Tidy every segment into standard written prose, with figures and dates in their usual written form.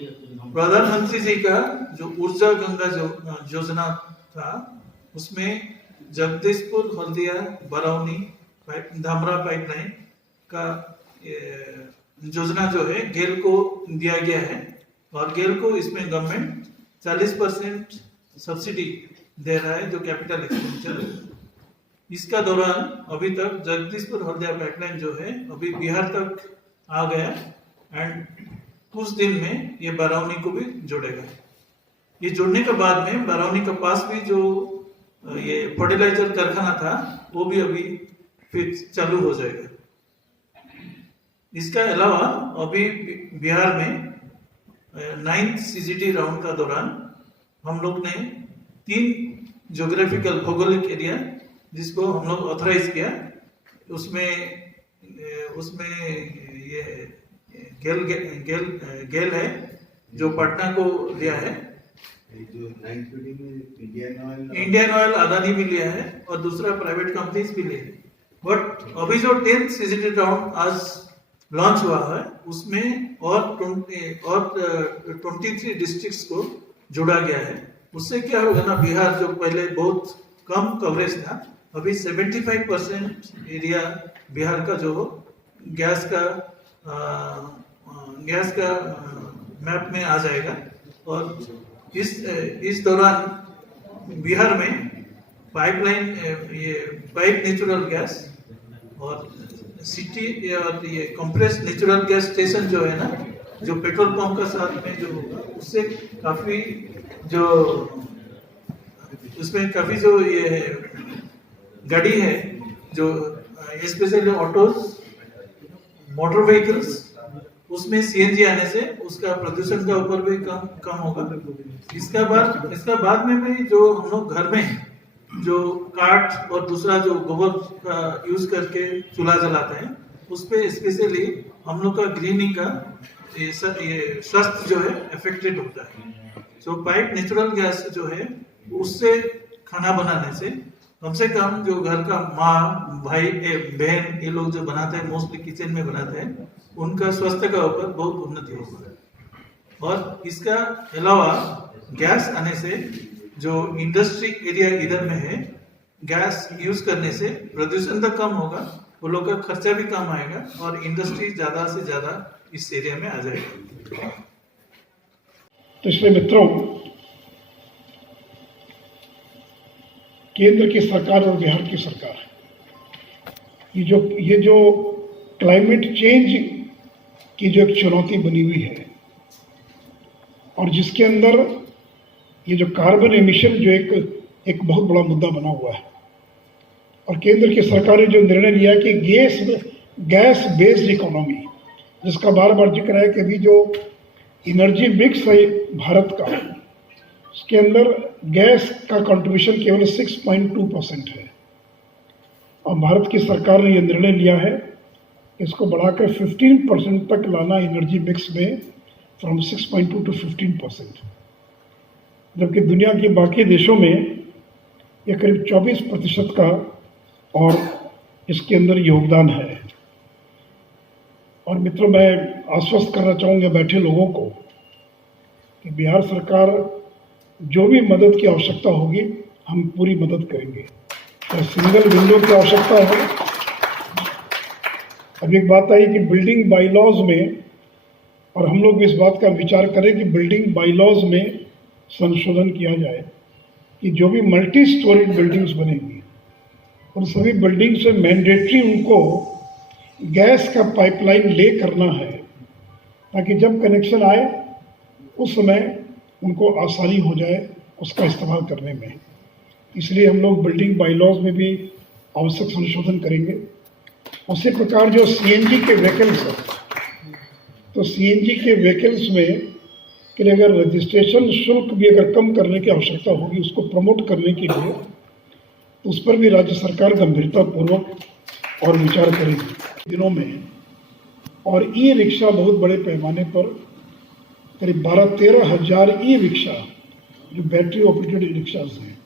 प्रधानमंत्री जी का जो ऊर्जा गंगा योजना था, उसमें जगदीशपुर हल्दिया बरौनी धामरा पाइपलाइन का योजना जो है गेल को दिया गया है, और गेल को इसमें गवर्नमेंट 40% सब्सिडी दे रहा है जो कैपिटल एक्सपेंडिचर है। इसका दौरान अभी तक जगदीशपुर हल्दिया पाइपलाइन जो है अभी बिहार तक आ गया, एंड कुछ दिन में ये बरौनी को भी जोड़ेगा। ये जोड़ने के बाद में बरौनी के पास भी जो ये फर्टिलाइजर कारखाना था वो भी अभी फिर चालू हो जाएगा। इसका अलावा अभी बिहार में 9th CGD राउंड का दौरान हम लोग ने 3 ज्योग्राफिकल भौगोलिक एरिया जिसको हम लोग ऑथराइज किया, उसमें ये गेल है जो पटना को लिया है, जो 9th में इंडियन ऑयल अदानी भी लिया है और दूसरा प्राइवेट कंपनीज भी लिया है। बट अभी जो 10th CGD राउंड आज लॉन्च हुआ है उसमें और 23 डिस्ट्रिक्ट्स को जोड़ा गया है। उससे क्या होगा ना, बिहार जो पहले बहुत कम कवरेज था, अभी 75% एरिया बिहार का जो गैस का मैप में आ जाएगा। और इस दौरान बिहार में पाइपलाइन ये पाइप नेचुरल गैस और सिटी और ये कंप्रेस नेचुरल गैस स्टेशन जो है ना, जो पेट्रोल पंप का साथ में जो होगा उससे काफी जो उसमें काफी जो ये गाड़ी है जो स्पेशली ऑटोज मोटर व्हीकल्स, उसमें CNG आने से उसका प्रदूषण का ऊपर भी कम होगा। इसका बाद में भी जो हम लोग घर में जो काठ और दूसरा जो गोबर का यूज करके चूल्हा जलाते हैं, उस पे स्पेशली हम लोग का ग्रीनिंग का ये स्वास्थ्य जो है अफेक्टेड होता है। जो पाइप नेचुरल गैस जो है उससे खाना बनाने से कम से कम जो घर का माँ भाई बहन ये लोग जो बनाते हैं, मोस्टली किचन में बनाते हैं, उनका स्वास्थ्य का ऊपर बहुत उन्नति होगा। और इसका अलावा गैस आने से जो इंडस्ट्री एरिया इधर में है, गैस यूज करने से प्रदूषण तो कम होगा, वो लोग का खर्चा भी कम आएगा और इंडस्ट्री ज्यादा से ज्यादा इस एरिया में आ जाएगा। तो इसलिए मित्रों, केंद्र की सरकार और बिहार की सरकार, ये जो क्लाइमेट चेंज की जो एक चुनौती बनी हुई है, और जिसके अंदर ये जो कार्बन एमिशन जो एक बहुत बड़ा मुद्दा बना हुआ है, और केंद्र की सरकार ने जो निर्णय लिया कि गैस बेस्ड इकोनॉमी, जिसका बार बार जिक्र है कि अभी जो एनर्जी मिक्स है भारत का, उसके अंदर गैस का कंट्रीब्यूशन केवल 6.2% है, और भारत की सरकार ने यह निर्णय लिया है इसको बढ़ाकर 15% तक लाना एनर्जी मिक्स में, फ्रॉम 6.2 to 15%, जबकि दुनिया के बाकी देशों में यह करीब 24% का और इसके अंदर योगदान है। और मित्रों, मैं आश्वस्त करना चाहूँगा बैठे लोगों को कि बिहार सरकार जो भी मदद की आवश्यकता होगी हम पूरी मदद करेंगे। तो सिंगल विंडो की आवश्यकता है। अब एक बात आई कि बिल्डिंग बाईलॉज में, और हम लोग इस बात का विचार करें कि बिल्डिंग बाईलॉज में संशोधन किया जाए कि जो भी मल्टी स्टोरीड बिल्डिंग्स बनेंगी उन सभी बिल्डिंग्स में मैंडेटरी उनको गैस का पाइपलाइन ले करना है, ताकि जब कनेक्शन आए उस समय उनको आसानी हो जाए उसका इस्तेमाल करने में। इसलिए हम लोग बिल्डिंग बाईलॉज में भी आवश्यक संशोधन करेंगे। उसी प्रकार जो CNG के व्हीकल्स हैं, तो CNG के व्हीकल्स में कि अगर रजिस्ट्रेशन शुल्क भी अगर कम करने की आवश्यकता होगी उसको प्रमोट करने के लिए, तो उस पर भी राज्य सरकार गंभीरतापूर्वक और विचार करेगी दिनों में। और ई रिक्शा बहुत बड़े पैमाने पर करीब 12-13 हज़ार ई रिक्शा जो बैटरी ऑपरेटेड ई रिक्शाज हैं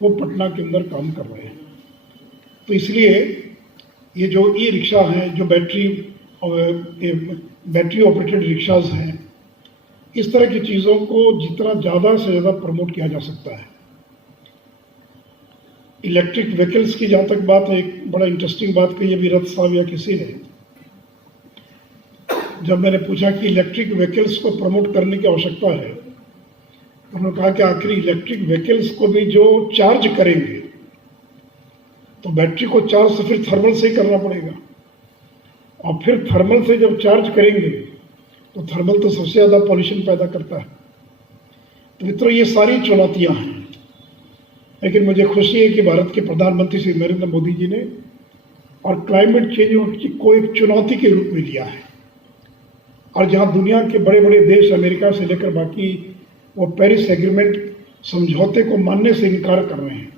वो पटना के अंदर काम कर रहे हैं। तो इसलिए ये जो ई रिक्शा हैं, जो बैटरी ऑपरेटेड रिक्शाज हैं, इस तरह की चीज़ों को जितना ज़्यादा से ज़्यादा प्रमोट किया जा सकता है। इलेक्ट्रिक व्हीकल्स की जहाँ तक बात है, एक बड़ा इंटरेस्टिंग बात कही अभी रथ साहब या किसी ने, जब मैंने पूछा कि इलेक्ट्रिक व्हीकल्स को प्रमोट करने की आवश्यकता है, तो उन्होंने कहा कि आखिर इलेक्ट्रिक व्हीकल्स को भी जो चार्ज करेंगे तो बैटरी को चार्ज तो फिर थर्मल से ही करना पड़ेगा, और फिर थर्मल से जब चार्ज करेंगे तो थर्मल तो सबसे ज़्यादा पॉल्यूशन पैदा करता है। तो मित्रों, ये सारी चुनौतियां हैं, लेकिन मुझे खुशी है कि भारत के प्रधानमंत्री श्री नरेंद्र मोदी जी ने और क्लाइमेट चेंज को एक चुनौती के रूप में लिया है, और जहां दुनिया के बड़े बड़े देश अमेरिका से लेकर बाकी वो पेरिस एग्रीमेंट समझौते को मानने से इनकार कर रहे हैं,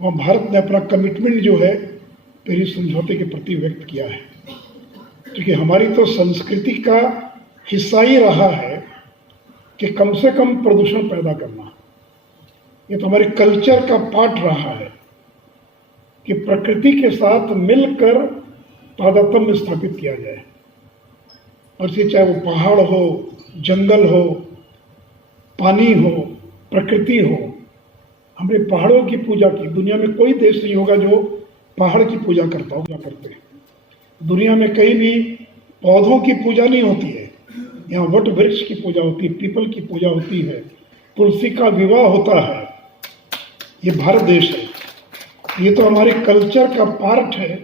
वहाँ भारत ने अपना कमिटमेंट जो है पेरिस समझौते के प्रति व्यक्त किया है, क्योंकि हमारी तो संस्कृति का हिस्सा ही रहा है कि कम से कम प्रदूषण पैदा करना। ये तो हमारे कल्चर का पार्ट रहा है कि प्रकृति के साथ मिलकर तादात्म्य स्थापित किया जाए, और इसलिए चाहे वो पहाड़ हो, जंगल हो, पानी हो, प्रकृति हो, हमने पहाड़ों की पूजा की। दुनिया में कोई देश नहीं होगा जो पहाड़ की पूजा करता होगा करते हैं। दुनिया में कहीं भी पौधों की पूजा नहीं होती है, यहाँ वट वृक्ष की पूजा होती है, पीपल की पूजा होती है, तुलसी का विवाह होता है। ये भारत देश है, ये तो हमारे कल्चर का पार्ट है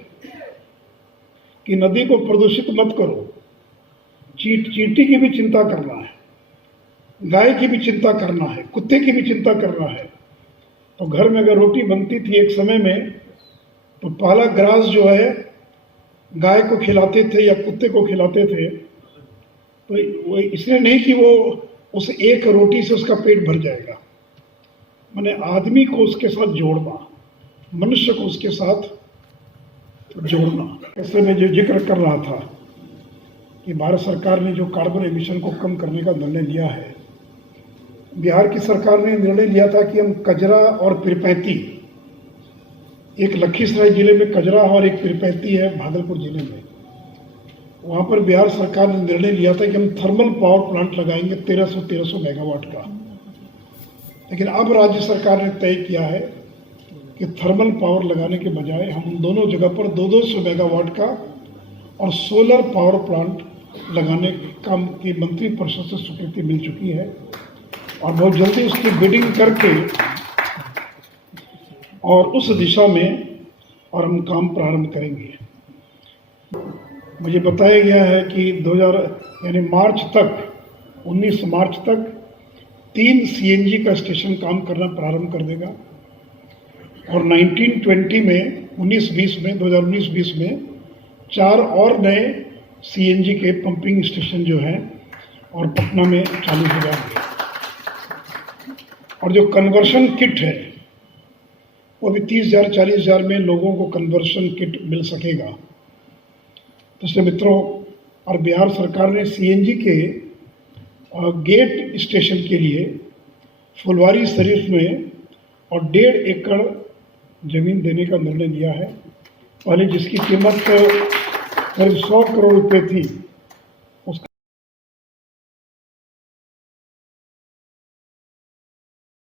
कि नदी को प्रदूषित मत करो। चींटी की भी चिंता करना है, गाय की भी चिंता करना है, कुत्ते की भी चिंता करना है। तो घर में अगर रोटी बनती थी एक समय में, तो पहला ग्रास जो है गाय को खिलाते थे या कुत्ते को खिलाते थे, तो वो इसलिए नहीं कि वो उस एक रोटी से उसका पेट भर जाएगा, मैंने आदमी को उसके साथ जोड़ना, मनुष्य को उसके साथ जोड़ना। ऐसे में जो जिक्र कर रहा था कि भारत सरकार ने जो कार्बन एमिशन को कम करने का निर्णय लिया है, बिहार की सरकार ने निर्णय लिया था कि हम कजरा और पिरपैंती, एक लखीसराय जिले में कजरा और एक पिरपैंती है भागलपुर जिले में, वहाँ पर बिहार सरकार ने निर्णय लिया था कि हम थर्मल पावर प्लांट लगाएंगे 1300 मेगावाट का। लेकिन अब राज्य सरकार ने तय किया है कि थर्मल पावर लगाने के बजाय हम उन दोनों जगह पर 200 मेगावाट का और सोलर पावर प्लांट लगाने काम की मंत्री परिषद से स्वीकृति मिल चुकी है, और बहुत जल्दी उसकी बिडिंग करके और उस दिशा में और हम काम प्रारंभ करेंगे। मुझे बताया गया है कि 19 मार्च तक 3 सीएनजी का स्टेशन काम करना प्रारंभ कर देगा, और 2019-20 में 4 और नए सीएनजी के पंपिंग स्टेशन जो हैं और पटना में चालू हो जाएंगे। और जो कन्वर्शन किट है वो भी 30,000-40,000 में लोगों को कन्वर्शन किट मिल सकेगा। तो इसलिए मित्रों, और बिहार सरकार ने सीएनजी के गेट स्टेशन के लिए फुलवारी शरीफ में और 1.5 एकड़ जमीन देने का निर्णय लिया है। पहले जिसकी कीमत करीब 100 करोड़ रुपए थी,